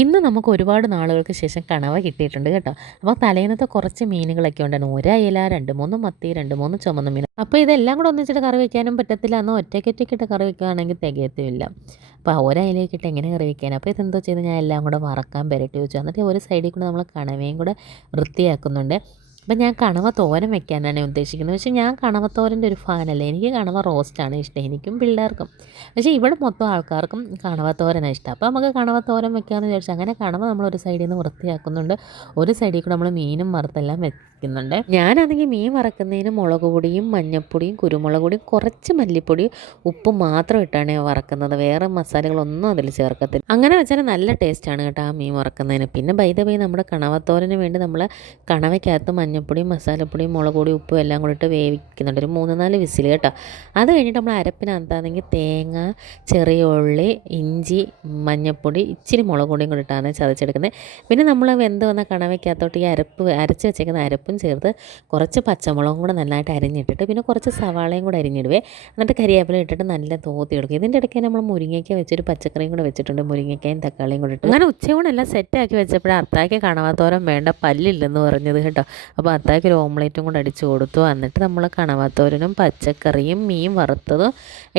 ഇന്ന് നമുക്ക് ഒരുപാട് നാളുകൾക്ക് ശേഷം കണവ കിട്ടിയിട്ടുണ്ട് കേട്ടോ. അപ്പോൾ തലേന്നത്തെ കുറച്ച് മീനുകളൊക്കെ ഉണ്ടായിരുന്നു. ഒരയില, 2, 3 മത്തി, 2, 3 ചുമന്ന മീൻ. അപ്പോൾ ഇതെല്ലാം കൂടെ ഒന്നിച്ചിട്ട് കറി വയ്ക്കാനും പറ്റത്തില്ല. എന്നാൽ ഒറ്റയ്ക്കൊറ്റയ്ക്കിട്ട് കറി വയ്ക്കുകയാണെങ്കിൽ തികയത്തുമില്ല. അപ്പോൾ ഒരയിലേക്കിട്ട് എങ്ങനെ കറി വയ്ക്കാൻ? അപ്പോൾ ഇതെന്തോ ചെയ്ത് ഞാൻ എല്ലാം കൂടെ വറക്കാൻ പുരട്ടി വെച്ചു. എന്നിട്ട് ഒരു സൈഡിൽ കൂടെ നമ്മൾ കണവയും കൂടെ വൃത്തിയാക്കുന്നുണ്ട്. അപ്പം ഞാൻ കണവ തോരൻ വെക്കാനാണ് ഉദ്ദേശിക്കുന്നത്. പക്ഷേ ഞാൻ കണവത്തോരൻ്റെ ഒരു ഫാനല്ല. എനിക്ക് കണവ റോസ്റ്റാണ് ഇഷ്ടം, എനിക്കും പിള്ളേർക്കും. പക്ഷേ ഇവിടെ മൊത്തം ആൾക്കാർക്കും കണവ തോരനാണ് ഇഷ്ടം. അപ്പോൾ നമുക്ക് കണവ തോരൻ വെക്കാമെന്ന് വിചാരിച്ചു. അങ്ങനെ കണവ നമ്മൾ ഒരു സൈഡിൽ നിന്ന് വൃത്തിയാക്കുന്നുണ്ട്, ഒരു സൈഡിൽ കൂടെ നമ്മൾ മീനും വറുത്തെല്ലാം വെക്കുന്നുണ്ട്. ഞാനാണെങ്കിൽ മീൻ വറക്കുന്നതിന് മുളക് പൊടിയും മഞ്ഞൾപ്പൊടിയും കുരുമുളക് പൊടിയും കുറച്ച് മല്ലിപ്പൊടിയും ഉപ്പും മാത്രം ഇട്ടാണ് ഞാൻ വറക്കുന്നത്. വേറെ മസാലകളൊന്നും അതിൽ ചേർക്കത്തില്ല. അങ്ങനെ വെച്ചാൽ നല്ല ടേസ്റ്റാണ് കേട്ടോ ആ മീൻ വറക്കുന്നതിന്. പിന്നെ ബൈ ദ വേ നമ്മുടെ കണവത്തോരന് വേണ്ടി നമ്മൾ കണവയ്ക്കകത്ത് മഞ്ഞൾപ്പൊടിയും മസാലപ്പൊടിയും മുളക് പൊടിയും ഉപ്പും എല്ലാം കൂടി ഇട്ട് വേവിക്കുന്നുണ്ട്, ഒരു 3-4 വിസിൽ കേട്ടോ. അത് കഴിഞ്ഞിട്ട് നമ്മൾ അരപ്പിനകത്താണെങ്കിൽ തേങ്ങ, ചെറിയ ഉള്ളി, ഇഞ്ചി, മഞ്ഞൾപ്പൊടി, ഇച്ചിരി മുളക് പൊടിയും കൂടി ഇട്ടാണ് ചതച്ചെടുക്കുന്നത്. പിന്നെ നമ്മൾ വെന്ത് വന്ന കണവയ്ക്കകത്തോട്ട് ഈ അരച്ച് വെച്ചേക്കുന്ന അരപ്പും ചേർത്ത് കുറച്ച് പച്ചമുളകും കൂടെ നന്നായിട്ട് അരിഞ്ഞിട്ടിട്ട് പിന്നെ കുറച്ച് സവാളയും കൂടെ അരിഞ്ഞിടുവേ. എന്നിട്ട് കരിവേപ്പില ഇട്ടിട്ട് നല്ല തോത്തി എടുക്കും. ഇതിൻ്റെ ഇടയ്ക്ക് നമ്മൾ മുരിങ്ങയ്ക്ക വെച്ചൊരു പച്ചക്കറിയും കൂടെ വെച്ചിട്ടുണ്ട്, മുരിങ്ങയ്ക്കയും തക്കാളിയും കൂടെ ഇട്ട്. അങ്ങനെ ഉച്ചയൂണെല്ലാം സെറ്റാക്കി വെച്ചപ്പോഴേ അത്താക്ക് കണവത്തോരൻ വേണ്ട, പല്ലില്ലെന്ന് പറഞ്ഞത് കേട്ടോ. അപ്പോൾ അത്താക്ക് ഒരു ഓംലേറ്റും കൂടെ അടിച്ച് കൊടുത്തു. എന്നിട്ട് നമ്മൾ കണവത്തോരനും പച്ചക്കറിയും മീൻ വറുത്തതും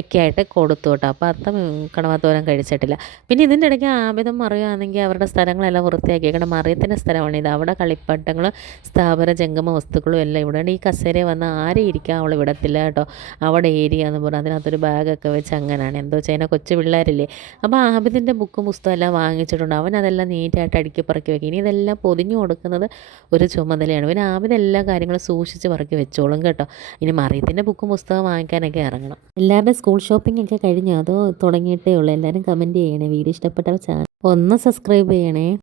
ഒക്കെ ആയിട്ട് കൊടുത്തു കേട്ടോ. അപ്പോൾ അത്ത കണവത്തോരൻ കഴിച്ചിട്ടില്ല. പിന്നെ ഇതിൻ്റെ ഇടയ്ക്ക് ആബിദും മറിയുകയാണെങ്കിൽ അവരുടെ സ്ഥലങ്ങളെല്ലാം വൃത്തിയാക്കിയേക്കണം. മറിയത്തിൻ്റെ സ്ഥലമാണിത്. അവിടെ കളിപ്പാട്ടങ്ങളും സ്ഥാപന ജംഗമ വസ്തുക്കളും എല്ലാം ഇവിടെ. ഈ കസേരയിൽ വന്ന് ആരും ഇരിക്കാൻ അവൾ വിടത്തില്ല കേട്ടോ. അവിടെ ഏരിയ എന്ന് പറഞ്ഞാൽ അതിനകത്തൊരു ബാഗൊക്കെ വെച്ച് അങ്ങനെയാണ്. എന്തോ ചെയ്യുന്ന കൊച്ചു പിള്ളേരില്ലേ. അപ്പോൾ ആബിദിൻ്റെ ബുക്കും പുസ്തകം എല്ലാം വാങ്ങിച്ചിട്ടുണ്ട്. അവൻ അതെല്ലാം നീറ്റായിട്ട് അടുക്കി പറക്കി വെക്കും. ഇനി ഇതെല്ലാം പൊതിഞ്ഞു കൊടുക്കുന്നത് ഒരു ചുമതലയാണ്. പിന്നെ ആബിദ് എല്ലാ കാര്യങ്ങളും സൂക്ഷിച്ച് പറക്കി വെച്ചോളും കേട്ടോ. ഇനി മറിയത്തിൻ്റെ ബുക്കും പുസ്തകം വാങ്ങിക്കാനൊക്കെ ഇറങ്ങണം. എല്ലാവരുടെ സ്കൂൾ ഷോപ്പിംഗ് ഒക്കെ കഴിഞ്ഞോ അതോ തുടങ്ങിയിട്ടേ ഉള്ളൂ? എല്ലാവരും കമൻറ്റ് ചെയ്യണേ. വീഡിയോ ഇഷ്ടപ്പെട്ടാൽ ചാനൽ ഒന്ന് സബ്സ്ക്രൈബ് ചെയ്യണേ.